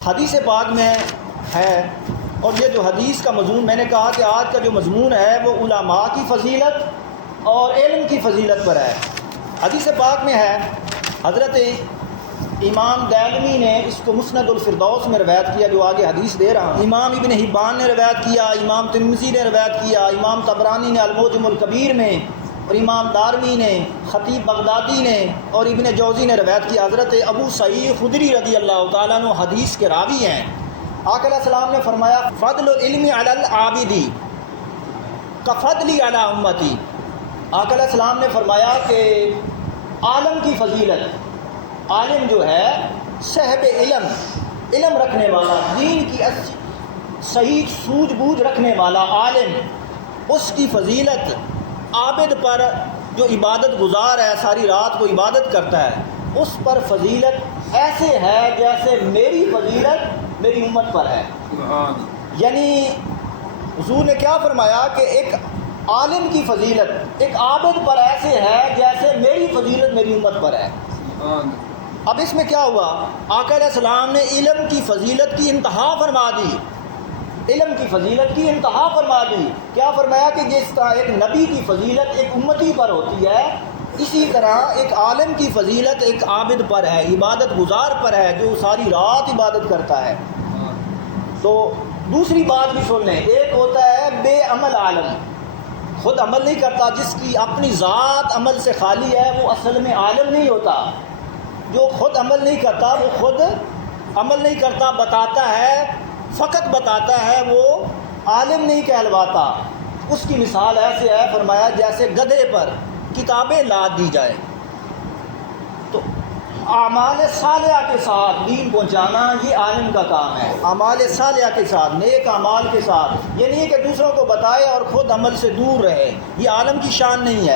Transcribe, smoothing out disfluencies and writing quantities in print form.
حدیث پاک میں ہے، اور یہ جو حدیث کا مضمون میں نے کہا کہ آج کا جو مضمون ہے وہ علماء کی فضیلت اور علم کی فضیلت پر ہے۔ حدیث پاک میں ہے، حضرت امام دارمی نے اس کو مسند الفردوس میں روایت کیا، جو آگے حدیث دے رہا ہوں۔ امام ابن حبان نے روایت کیا، امام ترمذی نے روایت کیا، امام طبرانی نے المعجم الکبیر میں، اور امام دارمی نے، خطیب بغدادی نے اور ابن جوزی نے روایت کیا۔ حضرت ابو سعید خدری رضی اللہ تعالیٰ عنہ حدیث کے راوی ہیں۔ آقا علیہ السلام نے فرمایا، فضل العلم علی العابدی کفضلی علی امتی۔ آقا علیہ السلام نے فرمایا کہ عالم کی فضیلت، عالم جو ہے صاحب علم، علم رکھنے والا، دین کی صحیح سوجھ بوجھ رکھنے والا عالم، اس کی فضیلت عابد پر جو عبادت گزار ہے، ساری رات کو عبادت کرتا ہے، اس پر فضیلت ایسے ہے جیسے میری فضیلت میری امت پر ہے۔ یعنی حضور نے کیا فرمایا کہ ایک عالم کی فضیلت ایک عابد پر ایسے ہے جیسے میری فضیلت میری امت پر ہے۔ اب اس میں کیا ہوا، آقا علیہ السلام نے علم کی فضیلت کی انتہا فرما دی، علم کی فضیلت کی انتہا فرما دی۔ کیا فرمایا کہ جس طرح ایک نبی کی فضیلت ایک امتی پر ہوتی ہے، اسی طرح ایک عالم کی فضیلت ایک عابد پر ہے، عبادت گزار پر ہے، جو ساری رات عبادت کرتا ہے۔ تو دوسری بات بھی سن لیں، ایک ہوتا ہے بے عمل عالم، خود عمل نہیں کرتا، جس کی اپنی ذات عمل سے خالی ہے، وہ اصل میں عالم نہیں ہوتا۔ جو خود عمل نہیں کرتا، وہ خود عمل نہیں کرتا، بتاتا ہے، فقط بتاتا ہے، وہ عالم نہیں کہلواتا۔ اس کی مثال ایسے ہے، فرمایا جیسے گدھے پر کتابیں لاد دی جائے۔ تو اعمال صالحہ کے ساتھ دین پہنچانا یہ عالم کا کام ہے، اعمال صالحہ کے ساتھ، نیک اعمال کے ساتھ۔ یہ نہیں کہ دوسروں کو بتائے اور خود عمل سے دور رہے، یہ عالم کی شان نہیں ہے۔